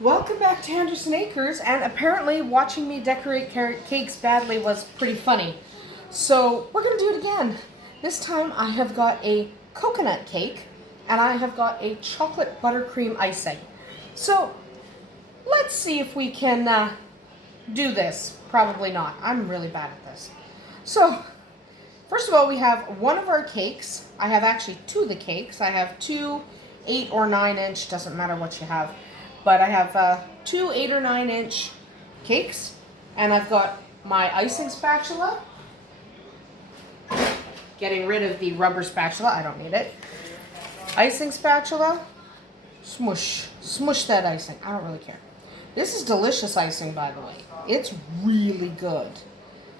Welcome back to Andersen Acres, and apparently watching me decorate cakes badly was pretty funny. So we're going to do it again. This time I have got a coconut cake, and I have got a chocolate buttercream icing. So let's see if we can do this. Probably not. I'm really bad at this. So first of all, we have one of our cakes. I have actually two of the cakes. I have two 8 or 9 inch, doesn't matter what you have. But I have two 8 or 9 inch cakes, and I've got my icing spatula. Getting rid of the rubber spatula, I don't need it. Icing spatula, smush that icing. I don't really care. This is delicious icing, by the way. It's really good.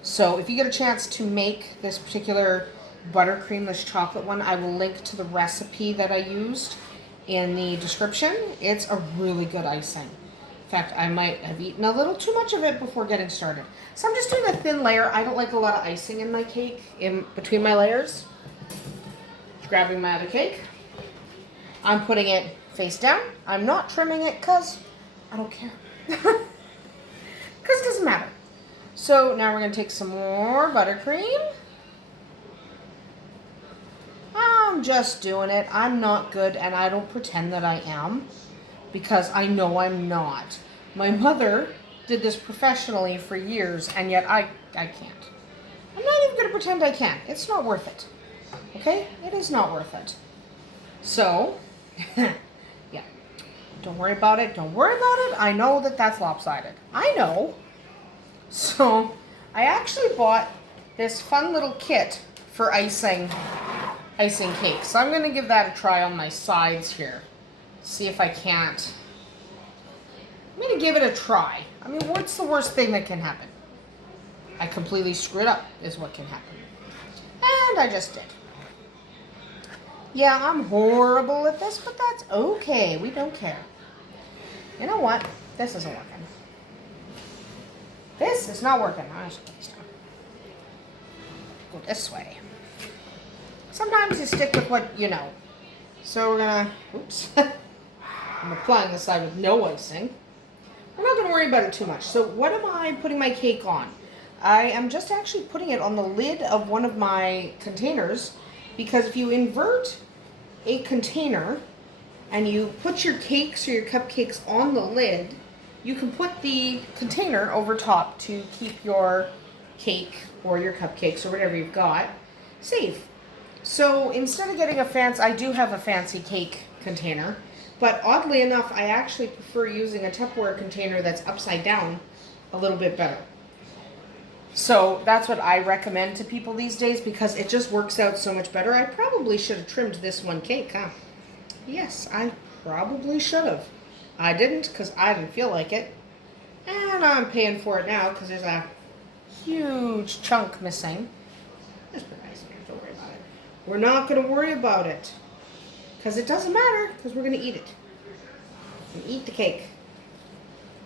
So if you get a chance to make this particular buttercreamless chocolate one, I will link to the recipe that I used in the description. It's a really good icing. In fact, I might have eaten a little too much of it before getting started. So I'm just doing a thin layer. I don't like a lot of icing in my cake, in between my layers. Grabbing my other cake. I'm putting it face down. I'm not trimming it because I don't care. Because it doesn't matter. So now we're going to take some more buttercream. I'm just doing it. I'm not good, and I don't pretend that I am, because I know I'm not. My mother did this professionally for years, and yet I can't. I'm not even going to pretend I can. It's not worth it. Okay? It is not worth it. So, yeah. Don't worry about it. Don't worry about it. I know that that's lopsided. I know. So, I actually bought this fun little kit for icing cake. So I'm going to give that a try on my sides here. See if I can't. I'm going to give it a try. I mean, what's the worst thing that can happen? I completely screw it up is what can happen. And I just did. Yeah, I'm horrible at this, but that's okay. We don't care. You know what? This isn't working. This is not working. I should put this down. Go this way. Sometimes you stick with what you know. So we're gonna, oops. I'm applying this side with no icing. We're not gonna worry about it too much. So what am I putting my cake on? I am just actually putting it on the lid of one of my containers, because if you invert a container and you put your cakes or your cupcakes on the lid, you can put the container over top to keep your cake or your cupcakes or whatever you've got safe. So instead of getting a fancy, I do have a fancy cake container, but oddly enough, I actually prefer using a Tupperware container that's upside down a little bit better. So that's what I recommend to people these days, because it just works out so much better. I probably should have trimmed this one cake, huh? Yes, I probably should have. I didn't, because I didn't feel like it. And I'm paying for it now because there's a huge chunk missing. That's pretty nice. Don't worry about it. We're not going to worry about it, because it doesn't matter, because we're going to eat it. And eat the cake.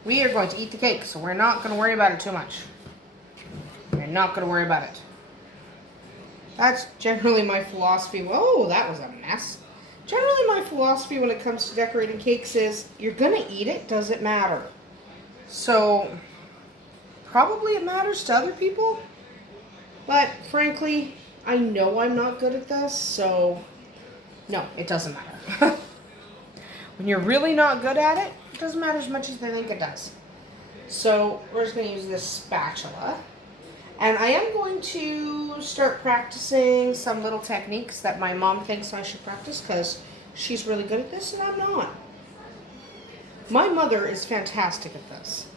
We are going to eat the cake, so we're not going to worry about it too much. We're not going to worry about it. That's generally my philosophy. Whoa, that was a mess. Generally my philosophy when it comes to decorating cakes is, you're going to eat it, does it matter? So, probably it matters to other people, but frankly, I know I'm not good at this, so no, it doesn't matter. When you're really not good at it, it doesn't matter as much as they think it does. So we're just going to use this spatula. And I am going to start practicing some little techniques that my mom thinks I should practice, because she's really good at this and I'm not. My mother is fantastic at this.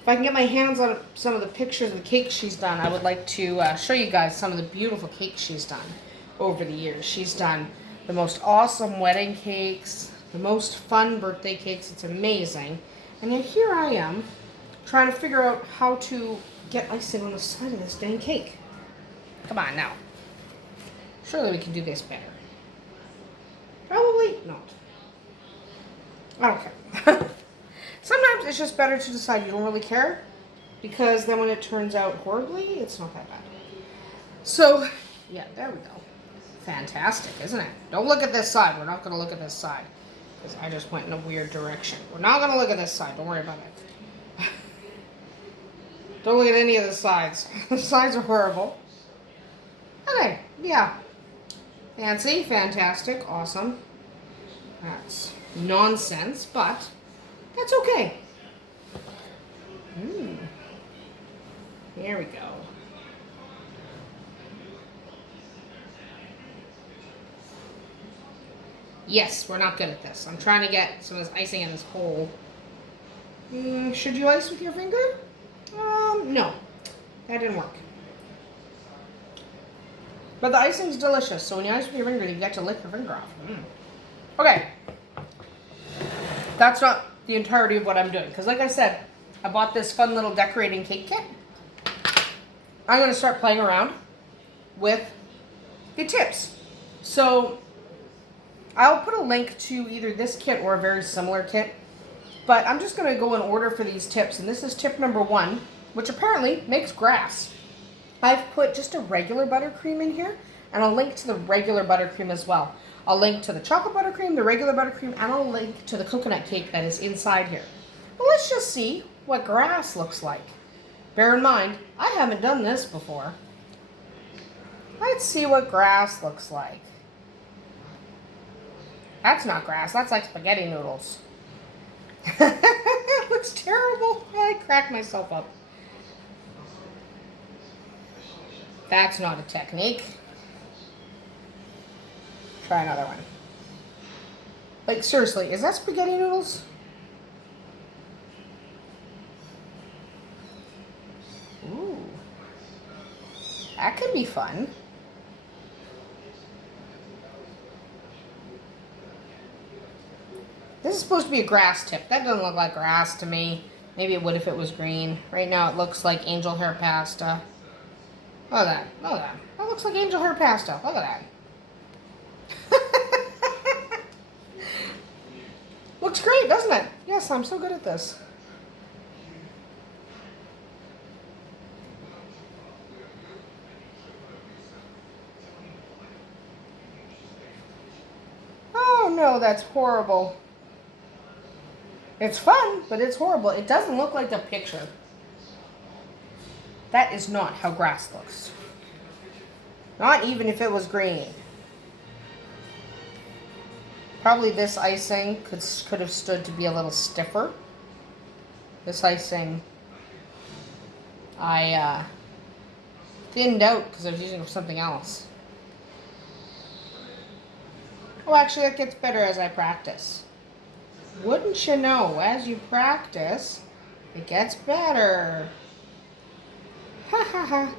If I can get my hands on some of the pictures of the cakes she's done, I would like to show you guys some of the beautiful cakes she's done over the years. She's done the most awesome wedding cakes, the most fun birthday cakes. It's amazing. And then here I am trying to figure out how to get icing on the side of this dang cake. Come on now. Surely we can do this better. Probably not. I don't care. Sometimes it's just better to decide you don't really care, because then when it turns out horribly, it's not that bad. So, yeah, there we go. Fantastic, isn't it? Don't look at this side. We're not going to look at this side. Because I just went in a weird direction. We're not going to look at this side. Don't worry about it. Don't look at any of the sides. The sides are horrible. Okay, yeah. Fancy, fantastic, awesome. That's nonsense, but that's okay. There we go. Yes, we're not good at this. I'm trying to get some of this icing in this hole. Should you ice with your finger? No. That didn't work. But the icing's delicious, so when you ice with your finger, you get to lick your finger off. Okay. That's not the entirety of what I'm doing. Because like I said, I bought this fun little decorating cake kit. I'm going to start playing around with the tips. So I'll put a link to either this kit or a very similar kit. But I'm just going to go in order for these tips. And this is tip number 1, which apparently makes grass. I've put just a regular buttercream in here. And I'll link to the regular buttercream as well. I'll link to the chocolate buttercream, the regular buttercream, and I'll link to the coconut cake that is inside here. But let's just see what grass looks like. Bear in mind, I haven't done this before. Let's see what grass looks like. That's not grass, that's like spaghetti noodles. It looks terrible. I cracked myself up. That's not a technique. Try another one. Like, seriously, is that spaghetti noodles? Ooh. That could be fun. This is supposed to be a grass tip. That doesn't look like grass to me. Maybe it would if it was green. Right now it looks like angel hair pasta. Look at that. Look at that. That looks like angel hair pasta. Look at that. Looks great, doesn't it? Yes, I'm so good at this. Oh no, that's horrible. It's fun, but it's horrible. It doesn't look like the picture. That is not how grass looks. Not even if it was green. Probably this icing could have stood to be a little stiffer. This icing I thinned out because I was using it for something else. Well, actually, that gets better as I practice. Wouldn't you know, as you practice, it gets better. Ha ha ha.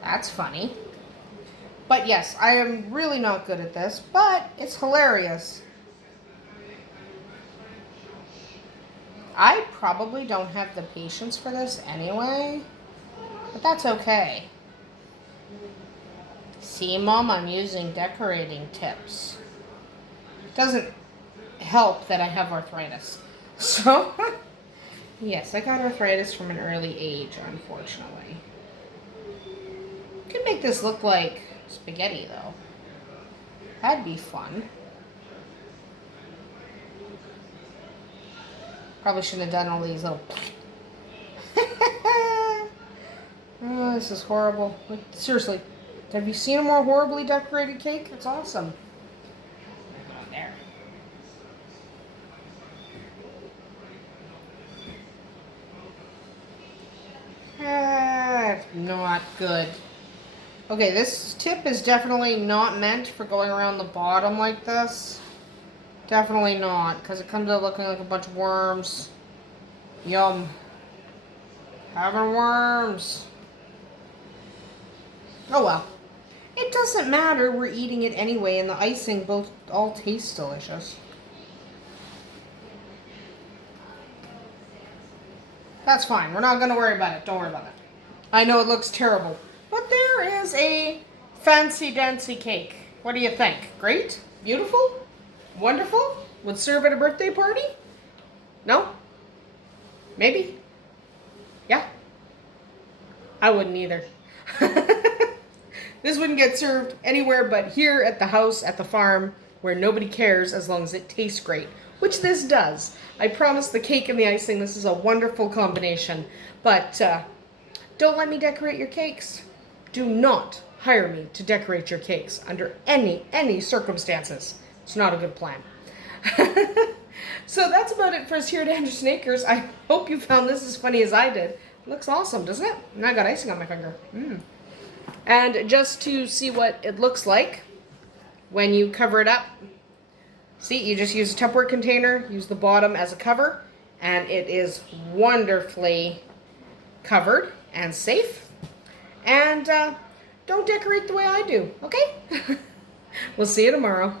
That's funny. But yes, I am really not good at this, but it's hilarious. I probably don't have the patience for this anyway, but that's okay. See, Mom, I'm using decorating tips. Doesn't help that I have arthritis. So, yes, I got arthritis from an early age, unfortunately. Could make this look like spaghetti, though. That'd be fun. Probably shouldn't have done all these little... Oh, this is horrible. Like, seriously, have you seen a more horribly decorated cake? It's awesome. There. That's not good. Okay, this tip is definitely not meant for going around the bottom like this. Definitely not, because it comes out looking like a bunch of worms. Yum. Having worms. Oh well. It doesn't matter, we're eating it anyway, and the icing all tastes delicious. That's fine, we're not going to worry about it, don't worry about it. I know it looks terrible, but there is a fancy-dancy cake. What do you think? Great? Beautiful? Wonderful? Would serve at a birthday party? No? Maybe? Yeah? I wouldn't either. This wouldn't get served anywhere but here at the house, at the farm, where nobody cares as long as it tastes great, which this does. I promise the cake and the icing, this is a wonderful combination. But don't let me decorate your cakes. Do not hire me to decorate your cakes under any circumstances. It's not a good plan. So that's about it for us here at Andersen Acres. I hope you found this as funny as I did. It looks awesome, doesn't it? And I got icing on my finger. And just to see what it looks like when you cover it up, see, you just use a Tupperware container, use the bottom as a cover, and it is wonderfully covered and safe. And don't decorate the way I do, okay? We'll see you tomorrow.